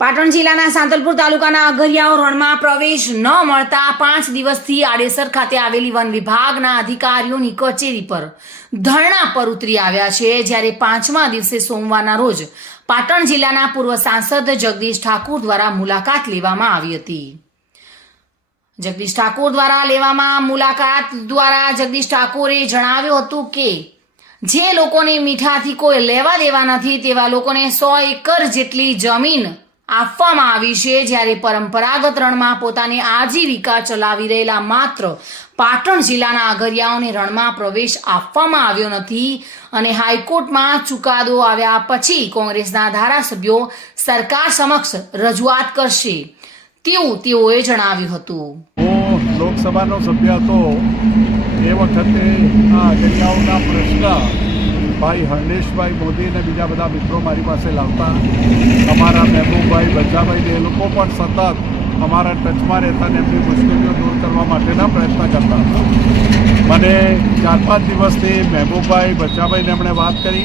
પાટણ જિલ્લાના સાંતલપુર તાલુકાના અગરિયાઓ રણમાં પ્રવેશ ન મળતા 5 દિવસથી આડેસર ખાતે આવેલી વન વિભાગના અધિકારીઓની કચેરી પર ધરણા પર ઉતરી આવ્યા છે। જ્યારે 5મા દિવસે સોમવારના રોજ પાટણ જિલ્લાના પૂર્વ સાંસદ જગદીશ ઠાકોર દ્વારા મુલાકાત લેવામાં આવી હતી। જગદીશ ઠાકોર દ્વારા લેવામાં મુલાકાત દ્વારા જગદીશ ઠાકોરે જણાવ્યું હતું કે જે લોકોને મીઠાથી કોઈ લેવા દેવા નથી તેવા લોકોને 100 એકર જેટલી જમીન આપવામાં આવી છે। જ્યારે પરંપરાગત રણમાં પોતાની આજીવિકા ચલાવી રહેલા માત્ર પાટણ જિલ્લાના અગરિયાઓને રણમાં પ્રવેશ આપવામાં આવ્યો નથી અને હાઈકોર્ટમાં ચુકાદો આવ્યા પછી કોંગ્રેસના ધારાસભ્યો સરકાર સમક્ષ રજૂઆત કરશે તેવું તેઓએ જણાવ્યું હતું। હું લોકસભાનો સભ્ય હતો એ વખતે આ અગરિયાઓના પ્રશ્ન ભાઈ હરણેશભાઈ મોદી અને બીજા બધા મિત્રો મારી પાસે લાવતા, અમારા મહેબૂબભાઈ બચ્ચાભાઈ એ લોકો પણ સતત અમારા ટચમાં રહેતા અને એમની મુશ્કેલીઓ દૂર કરવા માટેના પ્રયત્ન કરતા હતા। મને 4-5 દિવસથી મહેબૂબભાઈ બચ્ચાભાઈને એમણે વાત કરી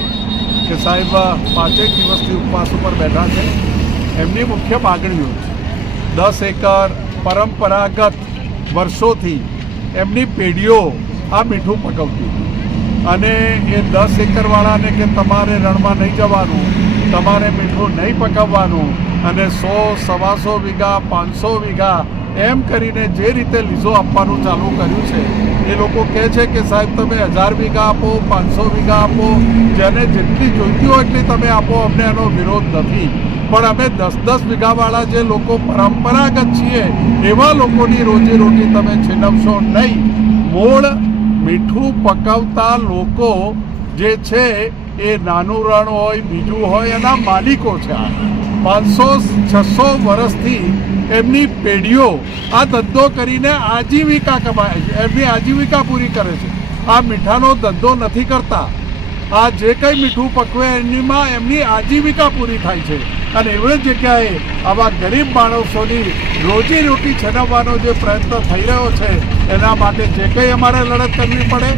કે સાહેબ 5 દિવસથી ઉપવાસ ઉપર બેઠા છે, એમની મુખ્ય માગણીઓ છે 10 એકર પરંપરાગત વર્ષોથી એમની પેઢીઓ આ મીઠું પકવતી અને એ 10 એકરવાળાને કે તમારે રણમાં નહીં જવાનું, તમારે મીઠું નહીં પકવવાનું અને 100-125 વીઘા 500 વીઘા એમ કરીને જે રીતે લીઝો આપવાનું ચાલુ કર્યું છે એ લોકો કહે છે કે સાહેબ તમે 1000 વીઘા આપો, 500 વીઘા આપો, જેને જેટલી જોઈતી હોય એટલી તમે આપો, અમને એનો વિરોધ નથી, પણ અમે 10-10 વીઘાવાળા જે લોકો પરંપરાગત છીએ એવા લોકોની રોજીરોટી તમે છીનવશો નહીં। મૂળ મીઠું પકવતા લોકો જે છે એ નાનું રણ હોય બીજું હોય એના માલિકો છે। 500-600 વર્ષથી એમની પેઢીઓ આ ધંધો કરીને આજીવિકા કમાય છે, એમની આજીવિકા પૂરી કરે છે। આ મીઠાનો ધંધો નથી કરતા, આ જે કંઈ મીઠું પકવે એમનીમાં એમની આજીવિકા પૂરી થાય છે અને એવી જગ્યાએ આવા ગરીબ માણસોની રોજીરોટી છેનવવાનો જે પ્રયત્ન થઈ રહ્યો છે એના માટે જે કંઈ અમારે લડત કરવી પડે,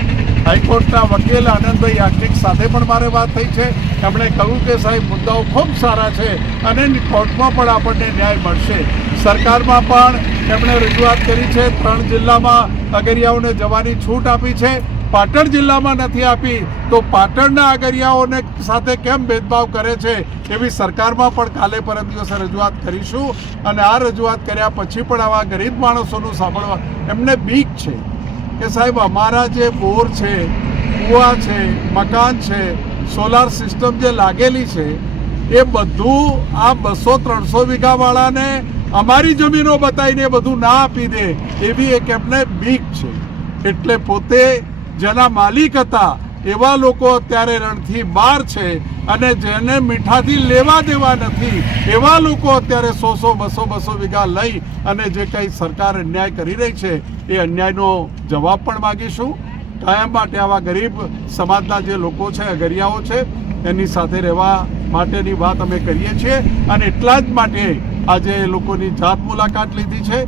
હાઈકોર્ટના વકીલ આનંદભાઈ યાજ્ઞિક સાથે પણ મારે વાત થઈ છે। એમણે કહ્યું કે સાહેબ મુદ્દાઓ ખૂબ સારા છે અને કોર્ટમાં પણ આપણને ન્યાય મળશે। સરકારમાં પણ એમણે રજૂઆત કરી છે, 3 જિલ્લામાં અગરિયાઓને જવાની છૂટ આપી છે, પાટણ જિલ્લામાં નથી આપી તો પાટણના અગરિયાઓને સાથે કેમ ભેદભાવ કરે છે એવી સરકારમાં પણ કાલે પરમ દિવસે રજૂઆત કરીશું અને આ રજૂઆત કર્યા પછી પણ આવા ગરીબ માણસોનું સાંભળવા એમને બીક છે કે સાહેબ અમારા જે બોર છે, કૂવા છે, મકાન છે, સોલાર સિસ્ટમ જે લાગેલી છે એ બધું આ 200-300 વીઘાવાળાને અમારી જમીનો બતાવીને બધું ના આપી દે એવી એક એમને બીક છે। એટલે પોતે જેના માલિક હતા એવા લોકો અત્યારે રણથી બહાર છે અને જેને મીઠાથી લેવા દેવા નથી એવા લોકો અત્યારે 100-200 વીઘા લઈ અને જે કંઈ સરકાર અન્યાય કરી રહી છે એ અન્યાયનો જવાબ પણ માગીશું। કાયમ માટે આવા ગરીબ સમાજના જે લોકો છે, અગરિયાઓ છે, એની સાથે રહેવા માટેની વાત અમે કરીએ છીએ અને એટલા જ માટે આજે એ લોકોની જાત મુલાકાત લીધી છે।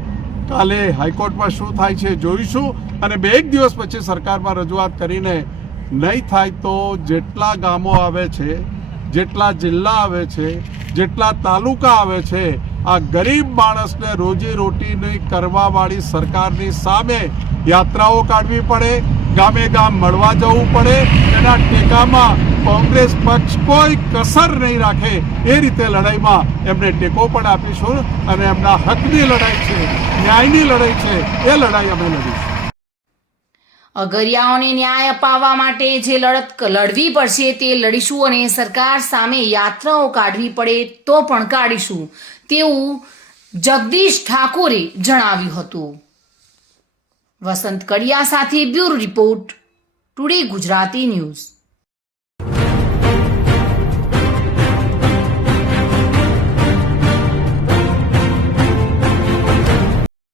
કાલે હાઈકોર્ટમાં શું થાય છે જોઈશું અને 2 દિવસ પછી સરકારમાં રજૂઆત કરીને નહીં થાય તો જેટલા ગામો આવે છે, જેટલા જિલ્લા આવે છે, જેટલા તાલુકા આવે છે, આ ગરીબ માણસને રોજીરોટીની કરવાવાળી સરકારની સામે યાત્રાઓ કાઢવી પડે, ગામે ગામ મળવા જવું પડે, એના ટેકામાં કોંગ્રેસ પક્ષ કોઈ કસર નહીં રાખે એ રીતે લડાઈમાં એમને ટેકો પણ આપીશું અને એમના હકની લડાઈ છે, ન્યાયની લડાઈ છે, એ લડાઈ અમે લડીશું। અગરિયાઓને ન્યાય અપાવવા માટે જે લડત લડવી પડશે તે લડીશું અને સરકાર સામે યાત્રાઓ કાઢવી પડે તો પણ કાઢીશું તેવું જગદીશ ઠાકોરે જણાવ્યું હતું। વસંત કડિયા સાથે bureau report, today Gujarati news.